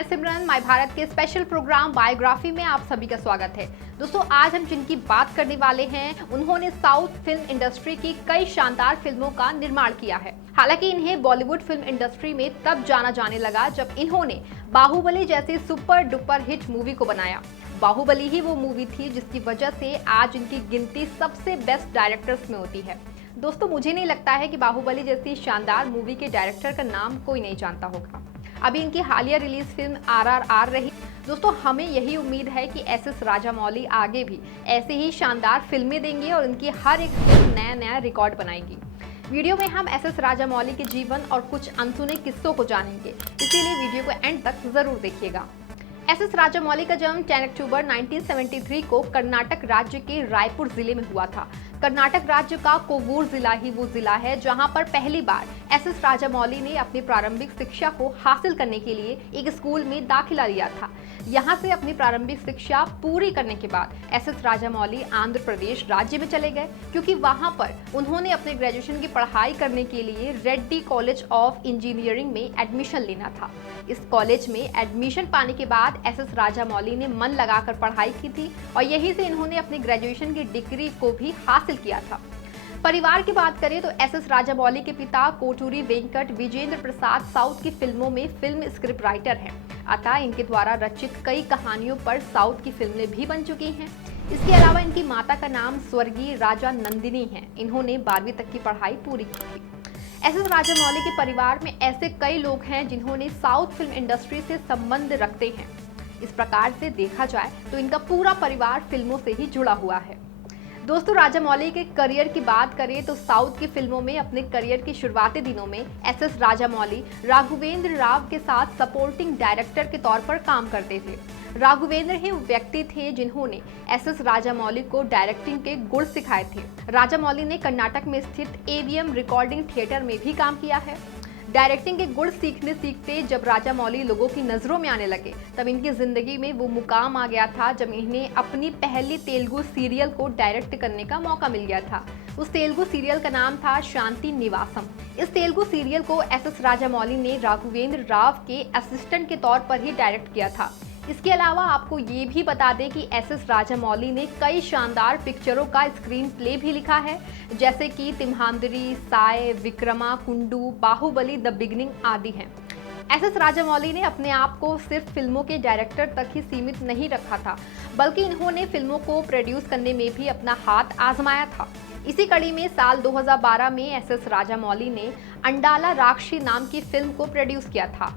मैं सिमरन माय भारत के special programme biography में आप सभी का स्वागत है। दोस्तों, आज हम जिनकी बात करने वाले हैं उन्होंने साउथ फिल्म इंडस्ट्री की कई शानदार फिल्मों का निर्माण किया है। हालांकि इन्हें बॉलीवुड फिल्म इंडस्ट्री में तब जाना जाने लगा जब इन्होंने बाहुबली जैसी सुपर डुपर हिट मूवी को बनाया। बाहुबली ही वो मूवी थी जिसकी वजह से आज इनकी गिनती सबसे बेस्ट डायरेक्टर्स में होती है। दोस्तों, मुझे नहीं लगता है कि बाहुबली जैसी शानदार मूवी के डायरेक्टर का नाम कोई नहीं जानता होगा। अभी इनकी हालिया रिलीज फिल्म RRR रही। दोस्तों, हमें यही उम्मीद है कि SS राजामौली आगे भी ऐसे ही शानदार फिल्में देंगे और इनकी हर एक फिल्म नया नया रिकॉर्ड बनाएगी। वीडियो में हम SS राजामौली के जीवन और कुछ अनसुने किस्सों को जानेंगे, इसीलिए वीडियो को एंड तक जरूर देखिएगा। SS राजामौली का जन्म 10 अक्टूबर 1973 को कर्नाटक राज्य के रायपुर जिले में हुआ था। कर्नाटक राज्य का कोवूर जिला ही वो जिला है जहां पर पहली बार SS राजामौली ने अपनी प्रारंभिक शिक्षा को हासिल करने के लिए एक स्कूल में दाखिला लिया था। यहां से अपनी प्रारंभिक शिक्षा पूरी करने के बाद SS राजामौली आंध्र प्रदेश राज्य में चले गए, क्योंकि वहां पर उन्होंने अपने ग्रेजुएशन की पढ़ाई करने के लिए रेड्डी कॉलेज ऑफ इंजीनियरिंग में एडमिशन लेना था। इस कॉलेज में एडमिशन पाने के बाद SS राजामौली ने मन लगाकर पढ़ाई की थी और यहीं से इन्होंने अपनी ग्रेजुएशन की डिग्री को भी हासिल किया था। परिवार की बात करें तो SS राजामौली के पिता कोटूरी वेंकट विजेंद्र प्रसाद साउथ की फिल्मों में फिल्म स्क्रिप्ट राइटर हैं। अतः इनके द्वारा रचित कई कहानियों पर साउथ की फिल्में भी बन चुकी हैं। इसके अलावा इनकी माता का नाम स्वर्गीय राजा नंदिनी है। इन्होंने 12वीं तक की पढ़ाई पूरी की थी। SS राजामौली के परिवार में ऐसे कई लोग हैं जिन्होंने साउथ फिल्म इंडस्ट्री से संबंध रखते हैं। इस प्रकार से देखा जाए तो इनका पूरा परिवार फिल्मों से ही जुड़ा हुआ है। दोस्तों, राजामौली के करियर की बात करें तो साउथ की फिल्मों में अपने करियर के शुरुआती दिनों में SS राजामौली राघवेंद्र राव के साथ सपोर्टिंग डायरेक्टर के तौर पर काम करते थे। राघवेंद्र ही व्यक्ति थे जिन्होंने SS राजामौली को डायरेक्टिंग के गुण सिखाए थे। राजामौली ने कर्नाटक में स्थित AVM रिकॉर्डिंग थिएटर में भी काम किया है। डायरेक्टिंग के गुण सीखते सीखते जब राजामौली लोगों की नज़रों में आने लगे तब इनकी ज़िंदगी में वो मुकाम आ गया था जब इन्हें अपनी पहली तेलुगु सीरियल को डायरेक्ट करने का मौका मिल गया था। उस तेलुगु सीरियल का नाम था शांति निवासम। इस तेलुगु सीरियल को SS राजामौली ने राघवेंद्र राव के असिस्टेंट के तौर पर ही डायरेक्ट किया था। इसके अलावा आपको ये भी बता दें कि SS राजामौली ने कई शानदार पिक्चरों का स्क्रीन प्ले भी लिखा है, जैसे कि तिम्हांदरी, साय, विक्रमा, कुंडू, बाहुबली द बिगिनिंग आदि हैं। SS राजामौली ने अपने आप को सिर्फ फिल्मों के डायरेक्टर तक ही सीमित नहीं रखा था, बल्कि इन्होंने फिल्मों को प्रोड्यूस करने में भी अपना हाथ आजमाया था। इसी कड़ी में साल 2012 में SS राजामौली ने अंडाला राक्षी नाम की फिल्म को प्रोड्यूस किया था।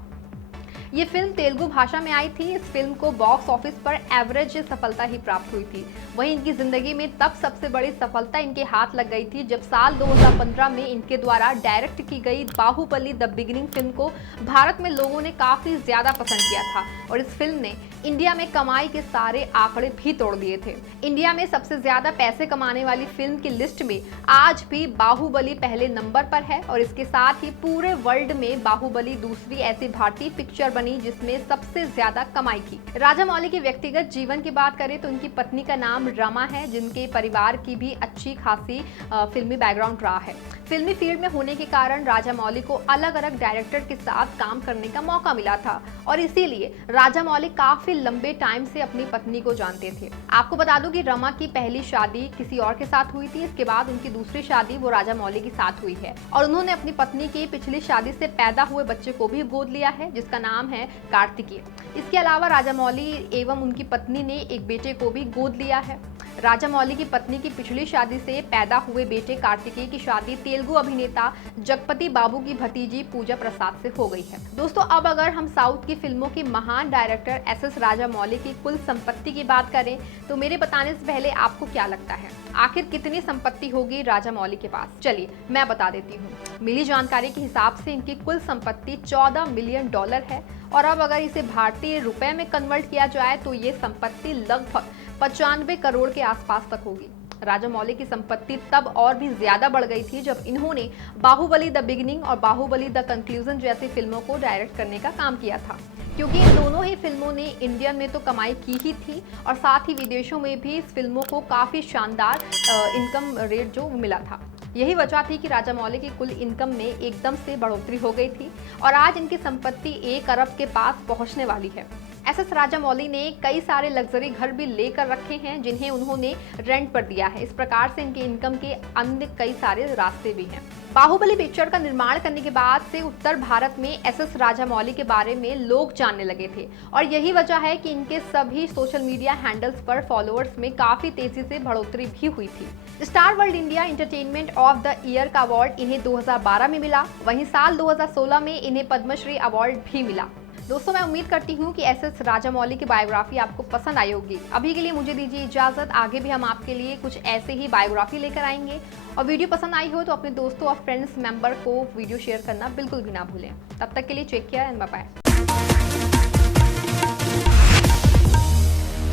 ये फिल्म तेलुगु भाषा में आई थी। इस फिल्म को बॉक्स ऑफिस पर एवरेज सफलता ही प्राप्त हुई थी। वहीं इनकी जिंदगी में तब सबसे बड़ी सफलता इनके हाथ लग गई थी जब साल 2015 में इनके द्वारा डायरेक्ट की गई बाहुबली द बिगिनिंग फिल्म को भारत में लोगों ने काफी ज्यादा पसंद किया था और इस फिल्म ने इंडिया में कमाई के सारे आंकड़े भी तोड़ दिए थे। इंडिया में सबसे ज्यादा पैसे कमाने वाली फिल्म की लिस्ट में आज भी बाहुबली पहले नंबर पर है और इसके साथ ही पूरे वर्ल्ड में बाहुबली दूसरी ऐसी भारतीय पिक्चर बनी जिसमें सबसे ज्यादा कमाई की। राजामौली के व्यक्तिगत जीवन की बात करें तो उनकी पत्नी का नाम रमा है, जिनके परिवार की भी अच्छी खासी फिल्मी बैकग्राउंड रहा है। फिल्मी फील्ड में होने के कारण राजामौली को अलग अलग डायरेक्टर के साथ काम करने का मौका मिला था और इसीलिए राजामौली काफी लंबे टाइम से अपनी पत्नी को जानते थे। आपको बता दूं कि रमा की पहली शादी किसी और के साथ हुई थी। इसके बाद उनकी दूसरी शादी वो राजामौली के साथ हुई है और उन्होंने अपनी पत्नी की पिछली शादी से पैदा हुए बच्चे को भी गोद लिया है, जिसका नाम है कार्तिकेय। इसके अलावा राजामौली एवं उनकी पत्नी ने एक बेटे को भी गोद लिया है। राजामौली की पत्नी की पिछली शादी से पैदा हुए बेटे कार्तिकेय की शादी तेलुगु अभिनेता जगपति बाबू की भतीजी पूजा प्रसाद से हो गई है। दोस्तों, अब अगर हम साउथ की फिल्मों के महान डायरेक्टर SS राजामौली की कुल संपत्ति की बात करें तो मेरे बताने से पहले आपको क्या लगता है, आखिर कितनी संपत्ति होगी राजामौली के पास? चलिए मैं बता देती हूँ। मिली जानकारी के हिसाब से इनकी कुल संपत्ति $14 मिलियन है और अब अगर इसे भारतीय रुपए में कन्वर्ट किया जाए तो ये संपत्ति लगभग 95 करोड़ के आसपास तक होगी। राजामौली की संपत्ति तब और भी ज्यादा बढ़ गई थी जब इन्होंने बाहुबली द बिगिनिंग और बाहुबली द कंक्लूजन जैसी फिल्मों को डायरेक्ट करने का काम किया था, क्योंकि इन दोनों ही फिल्मों ने इंडिया में तो कमाई की ही थी और साथ ही विदेशों में भी इस फिल्मों को काफी शानदार इनकम रेट जो मिला था। यही वजह थी कि राजामौली की कुल इनकम में एकदम से बढ़ोतरी हो गई थी और आज इनकी संपत्ति 1 अरब के पास पहुंचने वाली है। एसएस राजामौली ने कई सारे लग्जरी घर भी लेकर रखे हैं जिन्हें उन्होंने रेंट पर दिया है। इस प्रकार से इनके इनकम के अन्य कई सारे रास्ते भी हैं। बाहुबली पिक्चर का निर्माण करने के बाद से उत्तर भारत में एसएस राजामौली के बारे में लोग जानने लगे थे और यही वजह है कि इनके सभी सोशल मीडिया हैंडल्स पर फॉलोअर्स में काफी तेजी से बढ़ोतरी भी हुई थी। Star world India entertainment of the year का अवार्ड इन्हें 2012 में मिला। वहीं साल 2016 में इन्हें पद्मश्री अवार्ड भी मिला। दोस्तों, मैं उम्मीद करती हूँ कि एसएस राजामौली की बायोग्राफी आपको पसंद आई होगी। अभी के लिए मुझे दीजिए इजाजत। आगे भी हम आपके लिए कुछ ऐसे ही बायोग्राफी लेकर आएंगे और वीडियो पसंद आई हो तो अपने दोस्तों और फ्रेंड्स मेंबर को वीडियो शेयर करना बिल्कुल भी ना भूलें। तब तक के लिए take care and bye bye.